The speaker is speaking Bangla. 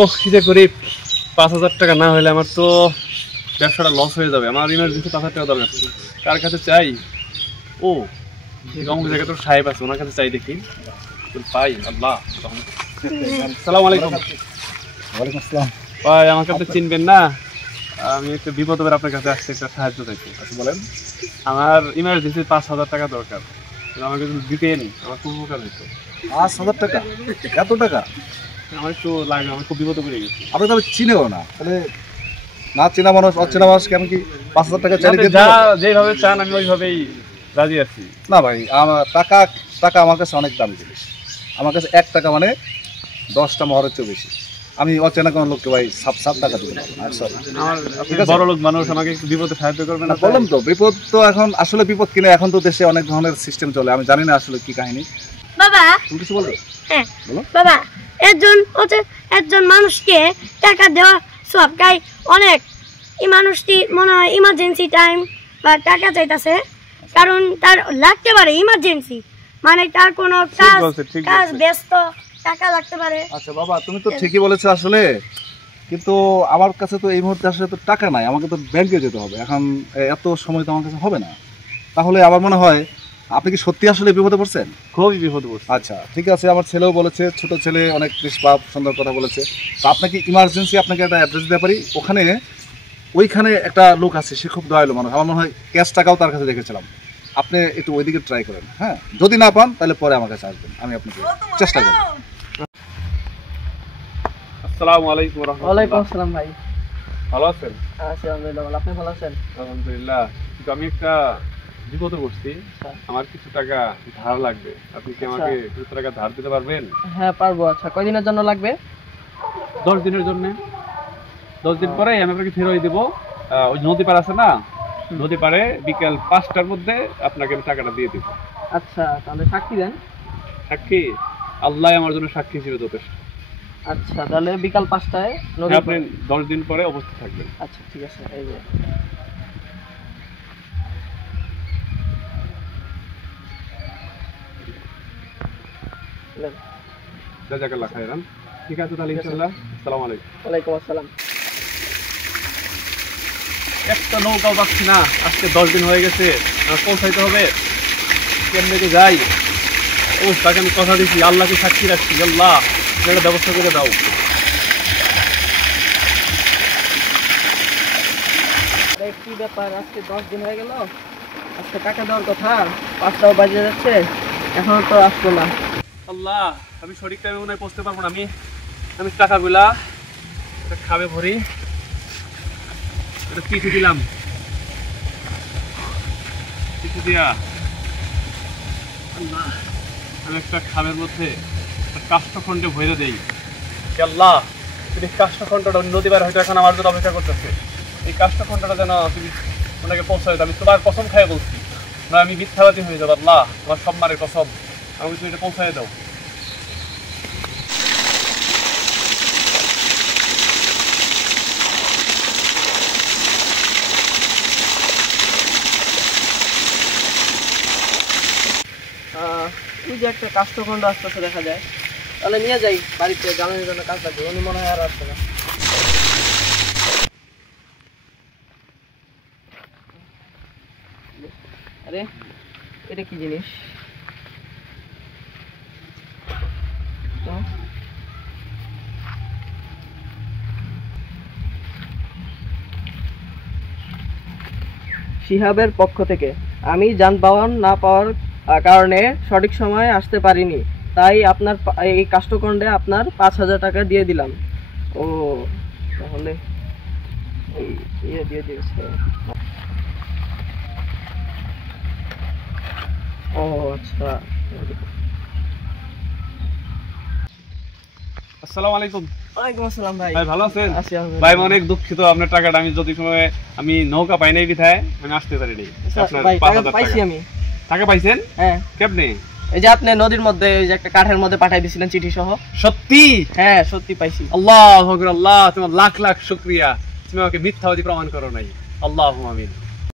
ও কি যে করি, 5,000 টাকা না হলে আমার তো ব্যবসাটা লস হয়ে যাবে। আমার ইমার্জেন্সি 5,000 টাকা দরকার। কার কাছে চাই? ও অমুক জায়গায় তো সাহেব আছে, ওনার কাছে চাই দেখি পাই। আল্লাহ, আসসালামু আলাইকুম। ওয়ালাইকুম আসসালাম। ভাই আমাকে আপনি চিনবেন না? আমি একটু বিপদ হবে, আপনার কাছে আসতে একটা সাহায্য চাইছি। আচ্ছা বলেন। আমার ইমার্জেন্সি 5,000 টাকা দরকার, আমাকে যদি দিতেন আমার খুব উপকার হতো। 5,000 টাকা? এত টাকা? আমার একটু লাগবে, আমার খুব বিপদ পড়ে গেছি। আপনি তো চিনেও না, তাহলে না চেনা মানুষ অচেনা মানুষ কেন কি 5,000 টাকা চাইলে দিতে? যেভাবে চান আমি ওইভাবেই রাজি আছি। না ভাই, আমার টাকা আমার কাছে অনেক দামি জিনিস। আমার কাছে 1 টাকা মানে 10টা মহরের চেয়ে বেশি। আমি অচেনা কোনো লোককে ভাই সাপ টাকা দেবো না। আমার বড় লোক মানুষ, আমাকে একটু বিপদে সাহায্য করবেন না? বললাম তো, বিপদ তো এখন আসলে বিপদ কিনে এখন তো দেশে অনেক ধরনের সিস্টেম চলে, আমি জানি না আসলে কি কাহিনী। বাবা তুমি কিছু বলবে? হ্যাঁ বলো। বাবা, একজন মানুষকে টাকা দেওয়া সব গাই অনেক। এই মানুষটি মনে হয় ইমার্জেন্সি টাইম বা টাকা চাইতেছে, কারণ তার লাগতে পারে ইমার্জেন্সি, মানে তার কোনো কাজ ব্যস্ত, টাকা লাগতে পারে। আচ্ছা বাবা, তুমি তো ঠিকই বলেছো আসলে, কিন্তু আমার কাছে তো এই মুহূর্তে আসলে তো টাকা নাই, আমাকে তো ব্যাংকে যেতে হবে। এখন এত সময় তো আমার কাছে হবে না। তাহলে আমার মনে হয় আপনি কি সত্যি আসলে বিপদে পড়ছেন? খুবই বিপদে পড়ছে। আচ্ছা ঠিক আছে, আমার ছেলেও বলেছে, ছোট ছেলে অনেক নিষ্পাপ সুন্দর কথা বলেছে। তো আপনাকে ইমার্জেন্সি আপনাকে একটা অ্যাড্রেস দিতে পারি, ওইখানে একটা লোক আছে, সে খুব দয়ালু মানুষ। আমার মনে হয় ক্যাশ টাকাও তার কাছে দেখেছিলাম। আপনি একটু ওইদিকে ট্রাই করেন, হ্যাঁ? যদি না পান তাহলে পরে আমার কাছে আসবেন, আমি আপনাকে চেষ্টা করব। আসসালামু আলাইকুম ওয়া রাহমাতুল্লাহ। ওয়ালাইকুম আসসালাম ভাই। ভালো আছেন? আছি আলহামদুলিল্লাহ ভালো। আপনি ভালো আছেন? আলহামদুলিল্লাহ। কিন্তু আমি একটা বিপদে পড়ছি, আমার কিছু টাকা ধার লাগবে। আপনি কি আমাকে কিছু টাকা ধার দিতে পারবেন? হ্যাঁ পারবো। আচ্ছা কয়দিনের জন্য লাগবে? 10 দিনের জন্য। 10 দিন পরে আমি আপনাকে ফেরত দেব। ওই নদী পার আছে না, নদী পারে বিকাল 5টার মধ্যে আপনাকে আমি টাকাটা দিয়ে দেব। আচ্ছা তাহলে সাক্ষী দেন। সাক্ষী? আল্লাহ আমার জন্য সাক্ষী হিসেবে যথেষ্ট। আচ্ছা তাহলে বিকাল 5টায় নদী। আপনি 10 দিন পরে উপস্থিত থাকবেন। আচ্ছা ঠিক আছে। এই যে জাযাকাল্লাহ খাইরান। ঠিক আছে তাহলে ইনশাআল্লাহ। আসসালামু আলাইকুম। ওয়ালাইকুম আসসালাম। একটা নৌকাও পাচ্ছি না, আজকে 10 দিন হয়ে গেছে, আমার পৌঁছাইতে হবে। কেমনে যে যাই? ও তাকে আমি কথা দিচ্ছি, আল্লাহকে সাক্ষী রাখছি। আল্লাহ একটা ব্যবস্থা করে দাও। কি ব্যাপার, আজকে 10 দিন হয়ে গেল, আজকে টাকা দেওয়ার কথা, 5টাও বাজে যাচ্ছে, এখনো তো আসলো না। আল্লাহ, আমি সঠিক টাইমে মনে হয় পৌঁছতে পারবো না। আমি টাকাগুলা এটা খাবে ভরি, এটা কিছু দিলাম, কিছু দিয়া আল্লাহ আমি একটা খামের মধ্যে কাষ্ঠখণ্ডে ভরে দেই। আল্লাহ তুমি কাষ্ঠখণ্ডটা নদী পার হয়তো এখন আমার জন্য অপেক্ষা করতেছে। এই কাষ্ঠখণ্ডটা যেন তুমি ওনাকে পৌঁছায়। আমি তোমার কসম খাই বলছি, না আমি মিথ্যাবাদী হয়ে যাবো। আল্লাহ তোমার সম্মানের কসম, আমি তুমি এটা পৌঁছায় দাও। ওই যে একটা কাষ্ঠখণ্ড আসতেছে দেখা যায়, তাহলে নিয়ে যাই বাড়িতে, জ্বালানির জন্য কাজ লাগবে। উনি মনে হয় আর আসছে না। আরে এটা কি জিনিস? শিহাবের পক্ষ থেকে, আমি যানবাহন না পাওয়ার কারণে সঠিক সময়ে আসতে পারিনি, তাই আপনার এই কাষ্ঠখণ্ডে আপনার 5,000 টাকা দিয়ে দিলাম। ও তাহলে ইয়ে দিয়ে দিয়েছে। ও আচ্ছা। আসসালামু আলাইকুম। ওয়ালাইকুম আসসালাম ভাই। ভাই ভালো আছেন? আছি আলহামদুলিল্লাহ। ভাই অনেক দুঃখিত, আপনার টাকাটা আমি যদি সময় আমি নৌকা পাই নাই বিধায় আমি আসতে পারিনি। ভাই টাকা পাইছি আমি। টাকা পাইছেন? হ্যাঁ। কেমনে? এই যে আপনি নদীর মধ্যে এই যে একটা কাঠের মধ্যে পাঠিয়ে দিয়েছিলেন চিঠি সহ। সত্যি? হ্যাঁ সত্যি পাইছি। আল্লাহু আকবার। আল্লাহ তোমার লাখ লাখ শুকরিয়া, তুমি আমাকে মিথ্যাবাদী প্রমাণ করো নাই। আল্লাহু আমিন।